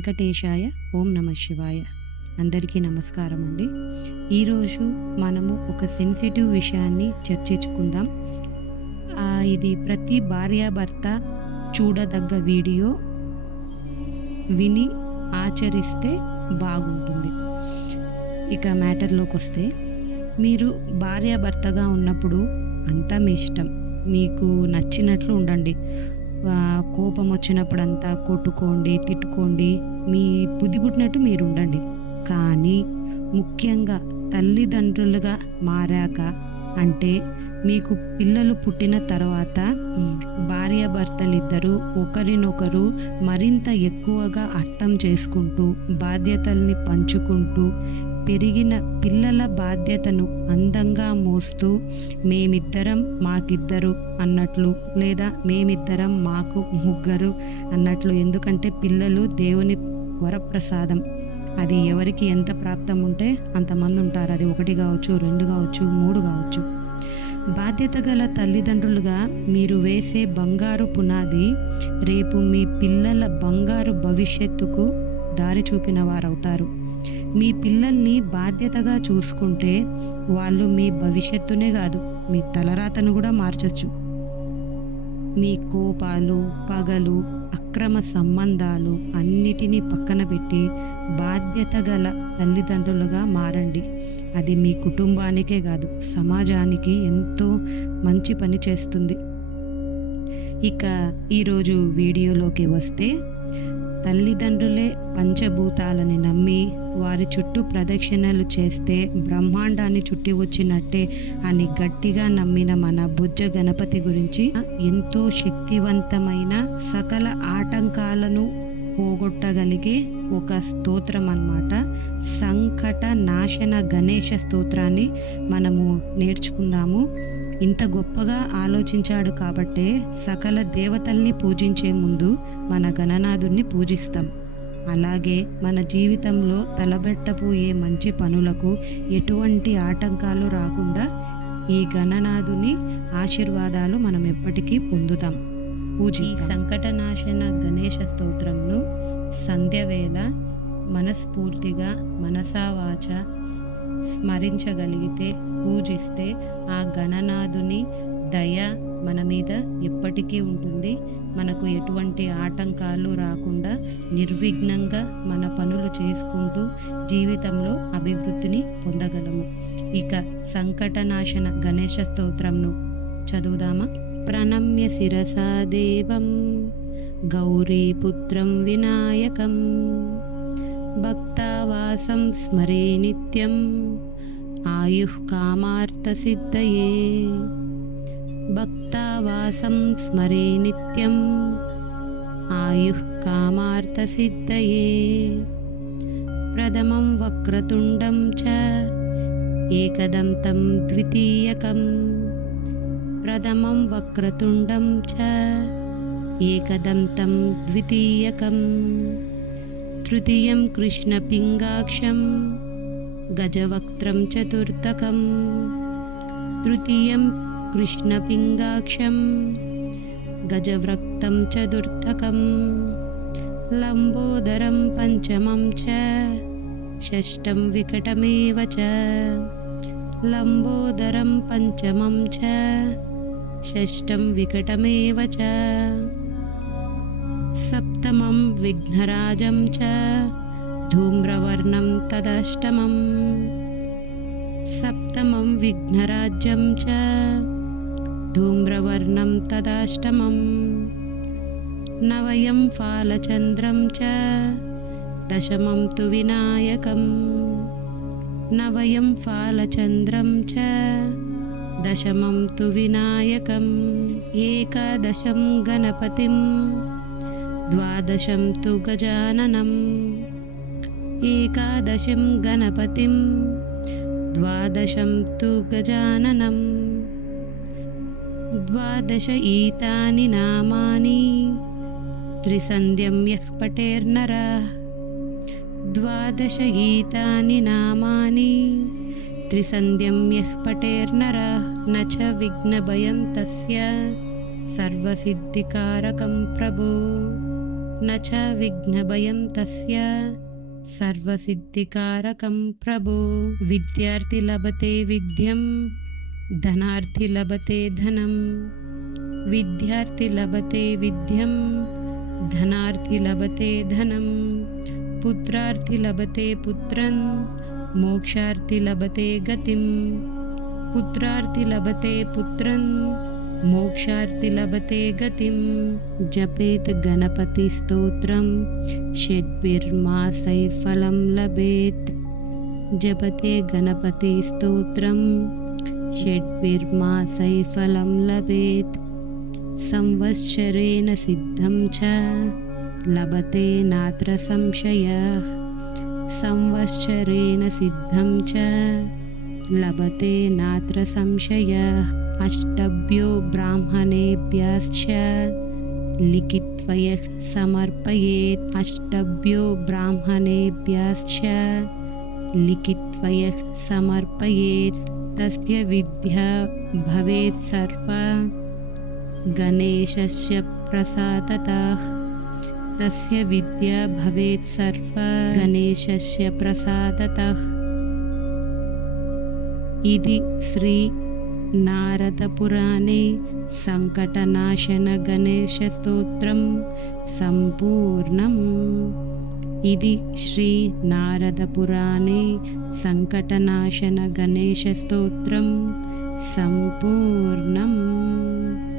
వెంకటేశాయ. ఓం నమ శివాయ. అందరికీ నమస్కారం అండి. ఈరోజు మనము ఒక సెన్సిటివ్ విషయాన్ని చర్చించుకుందాం. ఇది ప్రతి భార్యాభర్త చూడదగ్గ వీడియో, విని ఆచరిస్తే బాగుంటుంది. ఇక మ్యాటర్లోకి వస్తే, మీరు భార్యాభర్తగా ఉన్నప్పుడు అంతా మీ ఇష్టం, మీకు నచ్చినట్లు ఉండండి. కోపం వచ్చినప్పుడంతా కొట్టుకోండి, తిట్టుకోండి, మీ బుద్ధి పుట్టినట్టు మీరు ఉండండి. కానీ ముఖ్యంగా తల్లిదండ్రులుగా మారాక, అంటే మీకు పిల్లలు పుట్టిన తర్వాత భార్యాభర్తలిద్దరూ ఒకరినొకరు మరింత ఎక్కువగా అర్థం చేసుకుంటూ, బాధ్యతల్ని పంచుకుంటూ, పెరిగిన పిల్లల బాధ్యతను అందంగా మోస్తూ, మేమిద్దరం మాకిద్దరు అన్నట్లు, లేదా మేమిద్దరం మాకు ముగ్గురు అన్నట్లు. ఎందుకంటే పిల్లలు దేవుని వరప్రసాదం. అది ఎవరికి ఎంత ప్రాప్తం ఉంటే అంతమంది ఉంటారు. అది 1 కావచ్చు, 2 కావచ్చు, 3 కావచ్చు. బాధ్యత గల తల్లిదండ్రులుగా మీరు వేసే బంగారు పునాది రేపు మీ పిల్లల బంగారు భవిష్యత్తుకు దారి చూపిన వారవుతారు. మీ పిల్లల్ని బాధ్యతగా చూసుకుంటే వాళ్ళు మీ భవిష్యత్తునే కాదు, మీ తలరాతను కూడా మార్చచ్చు. మీ కోపాలు, పగలు, అక్రమ సంబంధాలు అన్నిటినీ పక్కన పెట్టి బాధ్యత గల తల్లిదండ్రులుగా మారండి. అది మీ కుటుంబానికే కాదు, సమాజానికి ఎంతో మంచి పని చేస్తుంది. ఇక ఈరోజు వీడియోలోకి వస్తే, తల్లిదండ్రులే పంచభూతాలని నమ్మి వారి చుట్టూ ప్రదక్షిణలు చేస్తే బ్రహ్మాండాన్ని చుట్టి వచ్చినట్టే అని గట్టిగా నమ్మిన మన బుజ్జ గణపతి గురించి, ఎంతో శక్తివంతమైన సకల ఆటంకాలను పోగొట్టగలిగే ఒక స్తోత్రం అన్నమాట. సంకట నాశన గణేశ స్తోత్రాన్ని మనము నేర్చుకుందాము. ఇంత గొప్పగా ఆలోచించాడు కాబట్టే సకల దేవతల్ని పూజించే ముందు మన గణనాథుణ్ణి పూజిస్తాం. అలాగే మన జీవితంలో తలబెట్టబోయే మంచి పనులకు ఎటువంటి ఆటంకాలు రాకుండా ఈ గణనాథుని ఆశీర్వాదాలు మనం ఎప్పటికీ పొందుతాం. ఈ సంకటనాశన గణేశ స్తోత్రంను సంధ్యవేళ మనస్ఫూర్తిగా మనసావాచ స్మరించగలిగితే, పూజిస్తే ఆ గణనాథుని దయ మన మీద ఎప్పటికీ ఉంటుంది. మనకు ఎటువంటి ఆటంకాలు రాకుండా నిర్విఘ్నంగా మన పనులు చేసుకుంటూ జీవితంలో అభివృద్ధిని పొందగలము. ఇక సంకటనాశన గణేశ స్తోత్రంను చదువుదామా? ప్రణమ్య శిరసా దేవం గౌరీపుత్రం వినాయకం భక్తావాసం స్మరే నిత్యం ఆయుః కామార్థ సిద్ధయే. భక్తావాసం స్మరే నిత్యం ఆయుః కామార్థ సిద్ధయే. ప్రథమం వక్రతుండం చ ఏకదంతం ద్వితీయకం. ప్రథమం వక్రతుండం చ ఏకదంతం ద్వితీయకం. తృతీయం కృష్ణపింగాక్షం గజవక్త్రం చతుర్థకం. తృతీయం కృష్ణపింగాక్షం గజవక్త్రం చతుర్థకం. లంబోదరం పంచమం చ షష్టం వికటమేవ చ. లంబోదరం పంచమం చ షష్టం వికటమేవ చ. సప్తమం విఘ్నరాజం చ ధూమ్రవర్ణం తదష్టమం. సప్తమం విఘ్నరాజ్యం చ ధూమ్రవర్ణం తదాష్టమం. నవయం ఫాలచంద్రం చ దశమం తు వినాయకం. నవయం ఫాలచంద్రం చ దశమం తు వినాయకం. ఏకాదశం గణపతిం ద్వాదశం తు గజాననం. ఏకాదశం గణపతిం ద్వాదశం తు గజాననం. ద్వాదశ ఈతాని నామాని త్రిసంధ్యం యః పఠేర్నరః. ద్వాదశ ఈతాని నామాని త్రిసంధ్యం యః పఠేర్నరః. న చ విఘ్నభయం తస్య సర్వసిద్ధికారకం ప్రభో. न च विघ्नभयं तस्य सर्वसिद्धिकारकं प्रभो। विद्यार्थी लभते विद्यं धनार्थी लभते धनं। विद्यार्थी लभते विद्यं धनार्थी लभते धनं। पुत्रार्थी लभते पुत्रं मोक्षार्थी लभते गतिं। पुत्रार्थी लभते पुत्रं मोक्षार्थी लभते गतिं। जपेत गणपति स्तोत्रं षड्भिर्मासैः फलं लभेत्। जपते गणपति स्तोत्रं षड्भिर्मासैः फलं लभेत्। संवत्सरेण सिद्धं च लभते नात्र संशयः। संवत्सरेण सिद्धं च लभते नात्र संशयः। अष्टभ्यो ब्राह्मणेभ्यश्च लिखित्वा यः समर्पयेत्। अष्टभ्यो ब्राह्मणेभ्यश्च लिखित्वा यः समर्पयेत् तस्य विद्या भवेत् सर्वा गणेशस्य प्रसादतः। तस्य विद्या भवेत् सर्वा गणेशस्य प्रसादतः। इति श्री नारदपुराणे सङ्कटनाशनगणेशस्तोत्रं सम्पूर्णम्। इति श्री नारदपुराणे सङ्कटनाशनगणेशस्तोत्रं सम्पूर्णम्।